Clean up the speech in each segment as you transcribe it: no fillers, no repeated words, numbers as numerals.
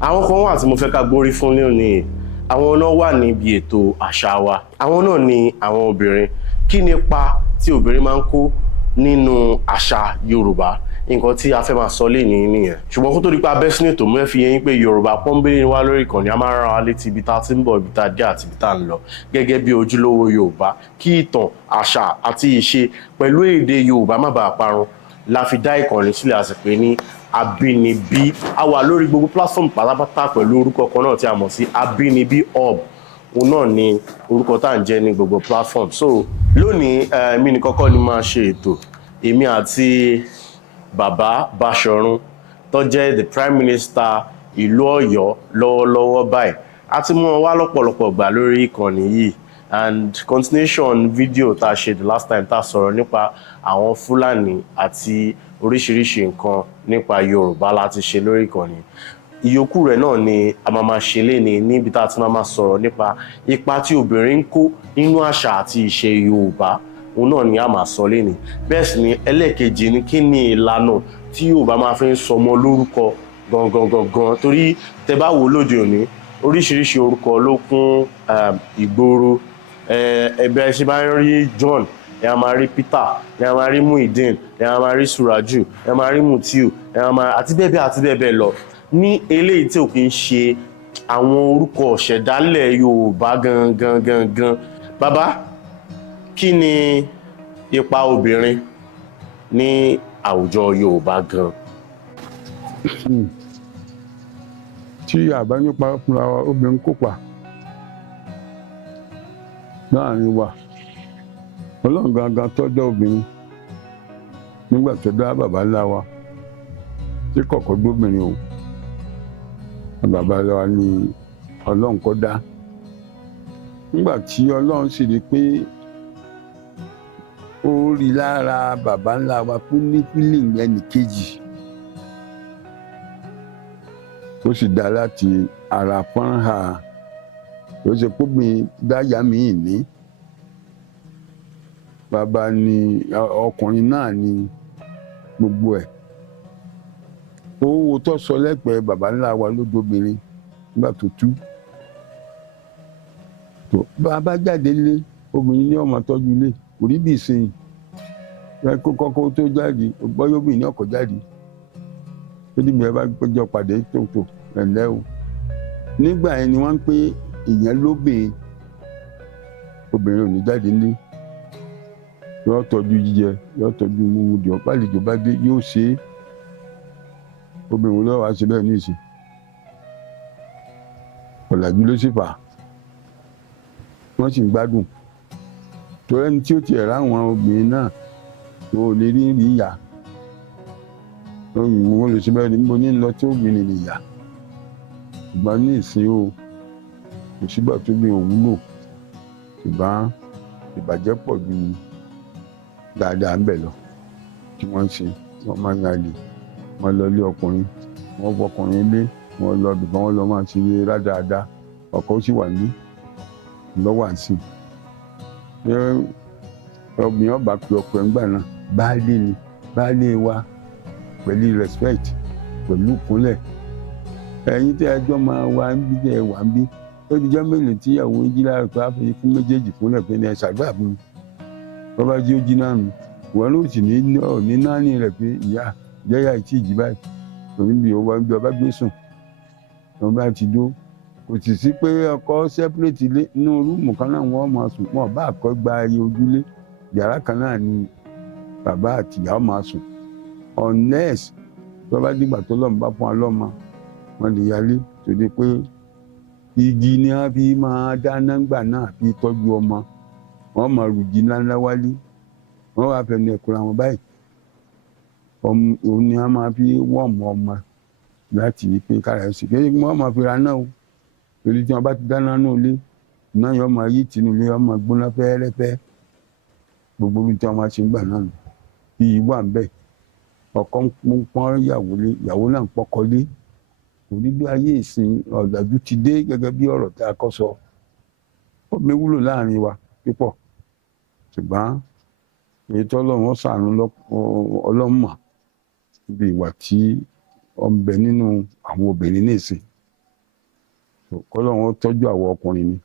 Àwọn kan wà tí mo fẹ́ ká gbórí fún lónìí. Àwọn náà wà níbi ètò àṣà wa. Àwọn náà ni àwọn obìnrin. Kí ni ipa tí obìnrin máa ń kó nínú àṣà Yorùbá? Nǹkan tí a fẹ́ máa sọ lénìí nìyẹn. Ṣùgbọ́n kó tó di pé a bẹ́ sínú ètò, mo fẹ́ fi yé yín pé Yorùbá pọ́nbélé wá lórí ìkànnì, a máa ń rán wa létí ibi tá a ti ń bọ̀, ibi tá a dé àti ibi tá a ń lọ. Gẹ́gẹ́ bí ojúlówó Yorùbá, kí ìtàn, àṣà àti ìṣe pẹ̀lú èdè Yorùbá má bàa parun, la fi dá ìkànnì sílẹ̀, a sì pè ní Abinibi. A wà lórí gbogbo platform pátápátá pẹ̀lú orúkọ kan náà tí a mọ̀ sí Abinibi Hub. Òun náà ni orúkọ tá à ń jẹ́ ní gbogbo platform. So lónìí èmi nìkan kọ́ ni máa ṣe ètò. Èmi àti bàbá Báṣọ̀run tó jẹ́ the Prime Minister ìlú Ọ̀yọ́ lọ́wọ́lọ́wọ́ báyìí. A ti mú wọn wá lọ́pọ̀lọpọ̀ gbà lórí ìkànnì yìí, and continuation video tá a ṣe the last time tá a sọ̀rọ̀ nípa àwọn Fúlàní àti oríṣiríṣi nǹkan nípa Yorùbá láti ṣe lórí ìkànnì. Ìyókù rẹ̀ náà ni a máa ṣe lénìí níbi tá a ti máa sọ̀rọ̀ nípa ipa tí obìnrin ń kó nínú àṣà àti ìṣe Yorùbá. Òun náà ni a máa sọ lénìí. Bẹ́ẹ̀ sì ni ẹlẹ́ẹ̀kejì ni kí ni ìlànà tí Yorùbá máa fi ń sọmọ lórúkọ gangan. Torí tẹ bá wò lóde òní, oríṣiríṣi orúkọ ló kún ìgboro. Ẹ̀bẹ̀ ṣe bá ń rí John, ẹ máa rí Peter, ẹ máa rí Muideen, ẹ máa rí Suraju, ẹ máa rí Mutiu, àti bẹ́ẹ̀ bẹ́ẹ̀ lọ. Ní eléyìí tí ò kí ń ṣe àwọn orúkọ ìṣẹ̀dálẹ̀ Yorùbá gangan. Bàbá, kí ni ipa obìnrin ní àwùjọ Yorùbá gan? Tí a bá nípa fúnra wa, obìnrin kópa láàrin wa. Ọlọ́run gangan tó dá obìnrin nígbà tó dá bàbá ńlá wa tí kọ̀kọ́ gbóbìnrin o. Bàbá ńlá wa ni Ọlọ́run kọ́ dá. Nígbà tí Ọlọ́run sì rí pé ó rí lára bàbá ńlá wa kú ní feeling ẹnì kejì, ó sì dá láti ara fọ́nrán ó ṣe kóbìnrin dáyà míì ní. Bàbá ni ọkùnrin náà ni gbogbo ẹ̀. Owó tó sọ lẹ́pẹ̀ẹ́ bàbá ńlá wa ló dobìnrin nígbà tó tú. Bàbá jáde lé, obìnrin ní ọmọ tọ́jú ilé, kò rí bí ìsìn. Kọ́kọ́ tó jáde, bọ́yọ́bìnrin ní ọkọ̀ jáde. Ó dìgbà ẹ bá péjọ pàdé tòótọ́ ẹ̀lẹ́ o. Nígbà yẹn ni wọ́n ń pé ìyẹn lóbìnrin, obìnrin ò ní jáde nílé. Yóò tọ́jú jíjẹ, yóò tọ́jú mímu di ọ̀pá àlejò bá dé, yóò ṣe é. Obìnrin ló wá ṣe bẹ́ẹ̀ ní ìsìn. Ọ̀làjú ló sì fà. Wọ́n sì ń gbádùn. Torí ẹni tí ó tiẹ̀ ráwọn obìnrin náà, wọn ò lè rí ìyá. Wọ́n lè ṣe bẹ́ẹ̀ ni mo ní lọ tí obìnrin nìyà. Ṣùgbọ́n ní ìsìn o, kò sígbà tó bí òwúlò. Ṣùgbọ́n ìbàjẹ́ pọ̀ ju dáadáa ń bẹ̀ lọ tí wọ́n ń ṣe. Wọ́n máa ń yàlè, wọ́n lọ ilé ọkùnrin, wọ́n fọkùnrin ilé, wọ́n lọ bìkan, wọ́n lọ máa ṣe rádáadáa. Ọkọ ó sì wà ní lọ́wọ́ àǹsì. Obìnrin ọba pe ọkọ ẹ̀ ń gbà náà, baálé ni, baálé wa, pẹ̀lú respect, pẹ̀lú ìkúnlẹ̀. Ẹ̀yin tí ẹjọ́ máa wá ń bí tẹ́ ẹ wà ń bí, ó ti jọ́ mélòó tí ìyàwó jí lára tó á fi fún méjèèjì kúnlẹ̀ pé ní ẹ ṣàgbà fún mi. Bọ́bá jí ó jí náà nù. Wọ́n ló sì ní náání rẹ̀ pé ìyá ìjẹ́yà ìtì ìjì báyìí. Òní bí owó bí ọba gbé sùn. Wọ́n bá ti dó. Kò sì sí pé ọkọ separate ilé inú rúùmù kan náà wọ́n máa sùn. Wọ́n bá àkọ́ gba iye ojúlé. Yàrá kan náà ni bàbá àti ìyá máa sùn. Unless tó bá dìgbà tó lọ́mọ bá fún wa lọ́mọ, wọ́n lè yálé torí pé igi ni wọ́n fi máa dáná gbà náà fi tọ́jú ọmọ. Wọ́n máa rùjì ńláńlá wálé. Wọ́n wá fẹnu ẹ̀kúra wọn báyìí. Òun ni wọ́n máa fi wọ́ọ̀mù ọmọ láti pé kára ẹ̀ sì. Kí wọ́n máa fi ra náà o. Torí tí wọ́n bá ti dáná náà lé, náà yóò máa yí tinú ilé, wọ́n máa gbóná fẹ́ẹ́rẹ́fẹ́. Gbogbo ibi tí wọ́n máa ṣe ń gbà náà nù. Iyì wà ń bẹ̀. Ọkọ ń pọ́n ìyàwó lé, ìyàwó náà ń pọ́kọ lé. Orí bí ayé ìsìn ọ̀làjú ti dé gẹ́gẹ́ bí ọ̀rọ̀ tí a kọ́ sọ. Ó mi wúlò láàrin wa púpọ̀. Ṣùgbọ́n èyí tó Ọlọ́run ṣàánú Ọlọ́run mọ̀ níbi ìwà tí ó ń bẹ nínú àwọn obìnrin nísìn. kọ́lọ́run tọ́jú àwọn ọkùnrin ni.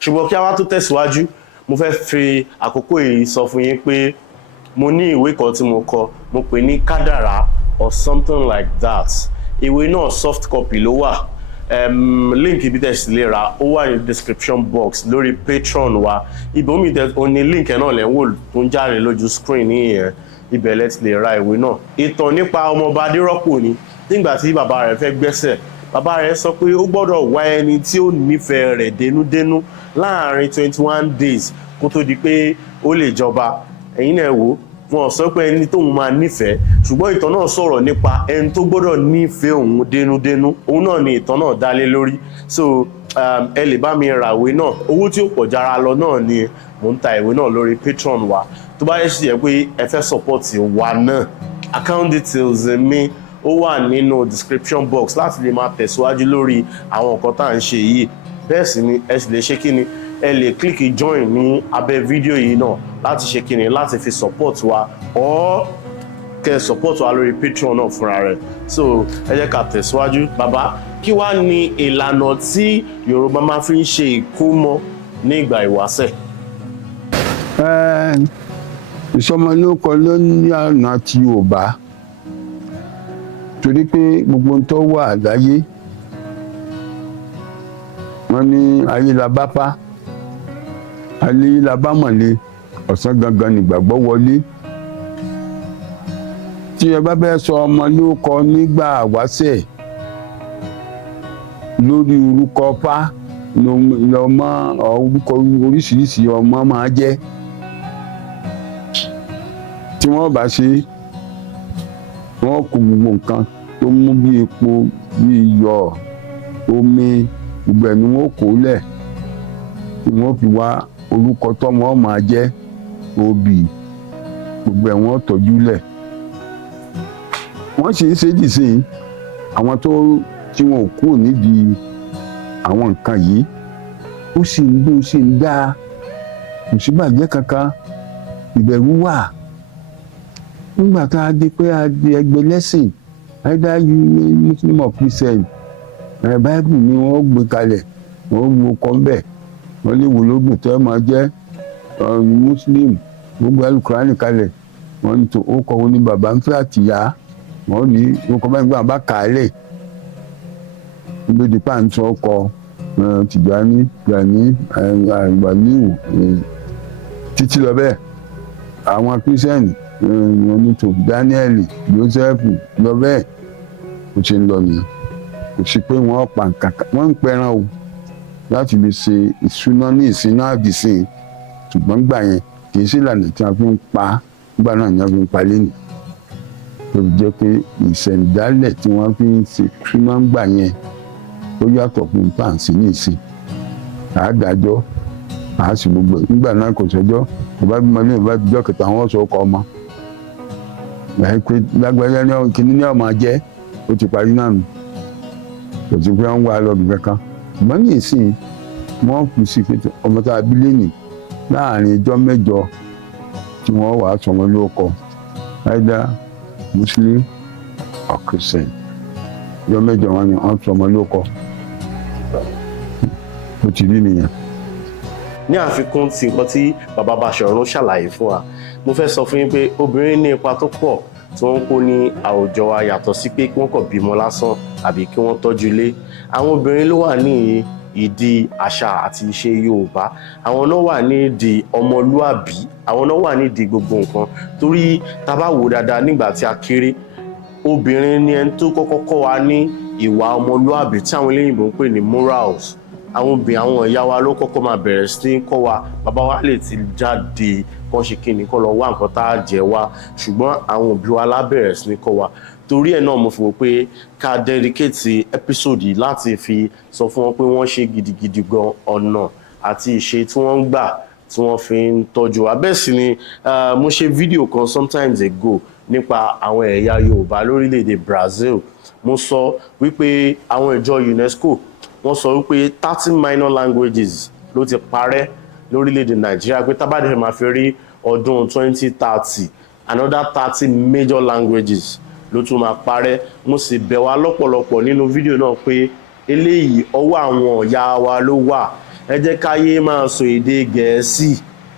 ṣùgbọ́n kí a wá tó tẹ̀síwájú mo fẹ́ fi àkókò yìí sọ fún yín pé mo ní ìwé kan tí mo kọ mo pè ní kádàrá or something like that. Ìwé náà soft copy ló wà. Link ibi tẹ́ sì lè rà ó wà ní description box lórí Patreon wa. Ibòmíì tẹ́ o ní link náà lẹ́ ń wò tó ń jáde lójú screen nìyẹn. Ibẹ̀ lẹ ti lè ra ìwé náà. Ìtàn nípa ọmọọba Adérọ́pò ni. Nígbà tí bàbá rẹ̀ fẹ́ gbẹ́sẹ̀, bàbá rẹ̀ sọ pé ó gbọ́dọ̀ wá ẹni tí ó nífẹ̀ẹ́ rẹ̀ dénúdénú láàárín 21 days kó tó di pé ó lè jọba. Ẹ̀yin náà wò wọn sọ pé ẹni tóun máa nífẹ̀ẹ́, ṣùgbọ́n ìtàn náà sọ̀rọ̀ nípa ẹni tó gbọ́dọ̀ nífẹ̀ẹ́ òun dénúdénú. Òun náà ni ìtàn náà dálé lórí. So ẹ lè bá mi ra ìwé náà. Owó tí ó pọ̀ jára lọ náà ni mò ń ta ìwé náà lórí Patreon wa. Tó bá yẹ sí yẹ pé ẹ fẹ́ support wa náà, account details mi ó wà nínú description box láti lè máa tẹ̀síwájú lórí àwọn nǹkan tá à ń ṣe yìí. Bẹ́ẹ̀ sì ni ẹ sì lè ṣe kí ni, ẹ lè click join ní abẹ́ fídíò yìí náà láti ṣe kí ni, láti fi support wa or kẹ́ support wa lórí Patreon náà fúnra rẹ̀. So ẹ jẹ́ ká tẹ̀síwájú. Bàbá, kí wá ní ìlànà tí Yorùbá máa fi ń ṣe ìkómọ ní ìgbà ìwáṣẹ̀? Ìsọmọlórúkọ ló ní ọ̀nà tí Yorùbá, torí pé gbogbo ohun tó wà láyé wọ́n ní ayé la bá pa, ayé la bá mọ̀lé, ọ̀sán gangan nígbàgbọ́ wọlé. Tí ẹ bá bẹ́ẹ̀ sọ ọmọ lórúkọ nígbà wáṣẹ̀ lórí orúkọ pa lọ́mọ orúkọ oríṣiríṣi ọmọ máa jẹ́. Tí wọ́n bá ṣe, wọ́n kó gbogbo nǹkan tó mú bí epo, bí iyọ̀, omi, gbogbo ẹ̀ ni wọ́n kó lẹ̀ tí wọ́n fi wá orúkọ tọ́mọ máa jẹ́, obì, gbogbo ẹ̀ wọ́n tọ́jú lẹ̀. Wọ́n sì ń ṣe dìsín àwọn tí wọn ò kúrò nídìí àwọn nǹkan yìí, ó sì ń dún, ó sì ń dá, kò sí bàjẹ́ kankan, ìbẹ̀rù wà. Nígbà tá a di pé a di ẹgbẹ́ lẹ́sìn, either Muslim or Christian, Bible ni wọ́n gbé kalẹ̀, wọ́n wo kọ́ bẹ́ẹ̀, wọ́n lè wò lóògùn tó ẹ máa jẹ́ Muslim, wọ́n gbé Al-Qur'ani kalẹ̀, wọ́n ní tó ó kọ́ wọn ní bàbá ń fẹ́ àtìyá, wọ́n ní wọ́n kọ́ bá ń gbà bá kàálẹ̀. Níbi pàǹtí ọkọ̀ Tìjàní, Gani, Wàlíù, títí lọ bẹ́ẹ̀. Àwọn Kírísítẹ́nì wọ́n ní tó Daniel, Joseph lọ bẹ́ẹ̀. Ó ti ń lọ nìyẹn. Kò sí pé wọ́n pa nǹkan kan, wọ́n ń pẹran o láti lè ṣe ìṣúná ní ìṣúná àdìsìn, ṣùgbọ́n gbà yẹn kì í sí ìlànà tí a fi ń pa, gbà náà ni a fi ń pa lẹ́nu. Ó jẹ́ pé ìṣẹ̀dálẹ̀ tí wọ́n fi ń ṣe ìṣúná gbà yẹn ó yàtọ̀ fún pàǹsì ní ìsìn. Àádájọ́, àásì gbogbo nígbà náà kò sẹ́jọ́, bàbá bímọ ní ìbá ìjọ kẹta wọn sọ ọkọ ọmọ. Báyìí pé lágbájá ní kìíní ní ọmọ jẹ́, ó ti parí náà nù. Kò sí pé wọ́n ń wá lọ́dún kankan. Ṣùgbọ́n ní ìsìn wọ́n kù sí pé ọmọ tá a bí lẹ́nìí láàrin ọjọ́ mẹ́jọ tí wọ́n wàá sọmọ lórúkọ, either Muslim or Christian. Ọjọ́ mẹ́jọ wọn ni wọ́n sọmọ lórúkọ. Ó ti rí nìyẹn. Ní àfikún tí nǹkan tí bàbá Baṣọ̀run ṣàlàyé fún wa, mo fẹ́ sọ fún yín pé obìnrin ní ipa tó pọ̀ tí wọ́n ń kó ní àwùjọ wa, yàtọ̀ sí pé kí wọ́n kàn bímọ lásán àbí kí wọ́n tọ́jú ilé. Àwọn obìnrin ló wà ní ìdí àṣà àti ìṣe Yorùbá, àwọn náà wà ní ìdí ọmọlúàbí, àwọn náà wà ní ìdí gbogbo nǹkan. Torí tá bá wò dáadáa nígbà tí a kéré, obìnrin ni ẹni tó kọ́kọ́ kọ́ wa ní ìwà ọmọlúàbí tí àwọn eléyìnbó ń pè ní morals. Àwọn obìnrin, àwọn ìyá wa ló kọ́kọ́ máa bẹ̀rẹ̀ sí ní kọ́ wa. Bàbá wa lè ti jáde kán ṣe kíni, kán lọ wá nǹkan tá a jẹ wá, ṣùgbọ́n àwọn òbí wa lábẹ̀rẹ̀ sí ní kọ́ wa. Torí ẹ̀ náà mo fi wò pé ká dedicate episode yìí láti fi sọ fún wọn pé wọ́n ṣe gidigidi gan ọ̀nà àti ìṣe tí wọ́n ń gbà tí wọ́n fi ń tọ́jú wa. Bẹ́ẹ̀ sì ni mo ṣe fídíò kan sometimes ago nípa àwọn ẹ̀yà Yorùbá lórílẹ̀‐èdè Brazil. Mo sọ wípé àwọn ìjọ UNESCO wọ́n sọ wípé 30 minor languages ló ti parẹ́ lórílẹ̀‐èdè Nàìjíríà, pé tábàdé máa fi rí ọdún 2030 another 30 major languages ló tún máa parẹ́. Mo sì bẹ̀ wá lọ́pọ̀lọpọ̀ nínú fídíò náà pé eléyìí ọwọ́ àwọn ọ̀yá wa ló wà. Ẹ jẹ́ ká yé máa sọ èdè Gẹ̀ẹ́sì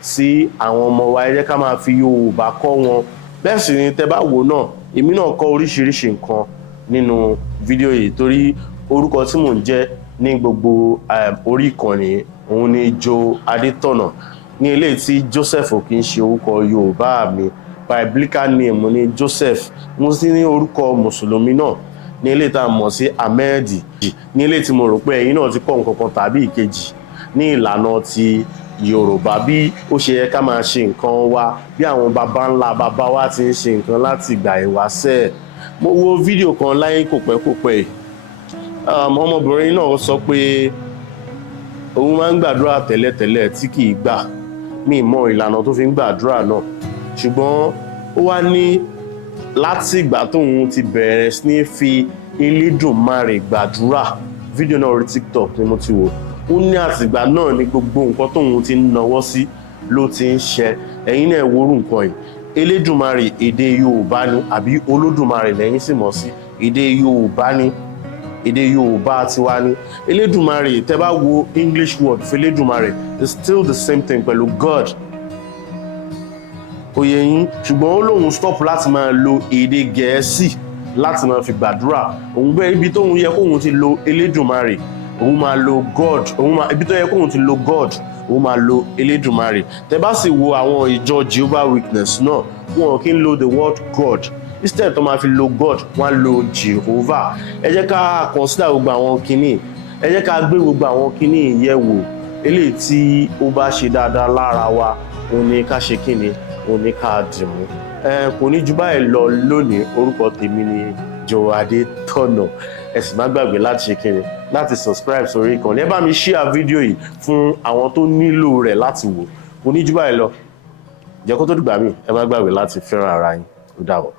sí àwọn ọmọ wa, ẹ jẹ́ ká máa fi Yorùbá kọ́ wọn. Bẹ́ẹ̀ sì ni tẹ́ bá wò náà, èmi náà kọ́ oríṣiríṣi nǹkan nínú fídíò yìí torí orúkọ tí mò ń jẹ́ ní gbogbo orí ìkànnì òun ni Jo Adetona, ní eléyìí tí Joseph ò kì í ṣe orúkọ Yorùbá mi, biblical name ní Joseph. Mo sì ní orúkọ mùsùlùmí náà ní eléyìí tá a mọ̀ sí Ahmed, ní eléyìí tí mo rò pé ẹ̀yin náà ti kọ́ nǹkan kan tàbí ìkejì ní ìlànà ti Yorùbá, bí ó ṣe yẹ ká máa ṣe nǹkan wa, bí àwọn baba ńlá baba wa ti ń ṣe nǹkan láti ìgbà ìwáṣẹ̀. Mo wo fídíò kan láyé kòpẹ́kòpẹ́, ọmọbìnrin náà sọ pé òun máa ń gbàdúrà tẹ́lẹ̀tẹ́lẹ̀ tí kì í gbà. Mi mọ ìlànà tó fi ń gbàdúrà náà, ṣùgbọ́n ó wá ní láti ìgbà tóun ti bẹ̀rẹ̀ sí ní fi Elédùmarè gbàdúrà, fídíò náà orí TikTok ni mo ti wò, ó ní àtìgbà náà ni gbogbo nǹkan tóun ti ń nawọ́ sí ló ti ń ṣẹ. Ẹ̀yin náà worú nǹkan yìí, Elédùmarè èdè Yorùbá ni àbí Olódùmarè lẹ́yìn sì mọ̀ sí, èdè Yorùbá ni, èdè Yorùbá tiwa ni. Elédùmarè tẹ́ bá wo English word for Elédùmarè is still the same thing pẹ̀lú God. Oyè yín, ṣùgbọ́n ó lóun stop láti máa lo èdè Gẹ̀ẹ́sì láti máa fi gbàdúrà. Òun bẹ́ẹ̀ ibi tóun yẹ kóun ti lo Elédùmarè, òun máa lo God. Ibi tó yẹ kóun ti lo God, òun máa lo Elédùmarè. Tẹ́ bá sì wo àwọn ìjọ Jehovah Witness náà, wọn kì í lo the word God. Instead tó máa fi lo God, wọ́n á lo Jehovah. Ẹ jẹ́ ká consider gbogbo àwọn kinní, ẹ jẹ́ ká gbé gbogbo àwọn kinní yẹ̀ wò. Eléyìí tí ó bá ṣe dáadáa lára wa, òun ni ká ṣe kinní, òun ni ká dìmú. Kò ní ju báyìí lọ lónìí. Orúkọ tèmi ni Jo Adetona. Ẹ sì má gbàgbé láti ṣe kinní, láti subscribe sórí ìkànnì. Ẹ bá mi share fídíò yìí fún àwọn tó nílò rẹ̀ láti wò. Kò ní ju báyìí lọ. Jẹ́ kó tó dìgbà míì, ẹ má gbàgbé láti fẹ́ràn ara yín. Ó dàbọ̀.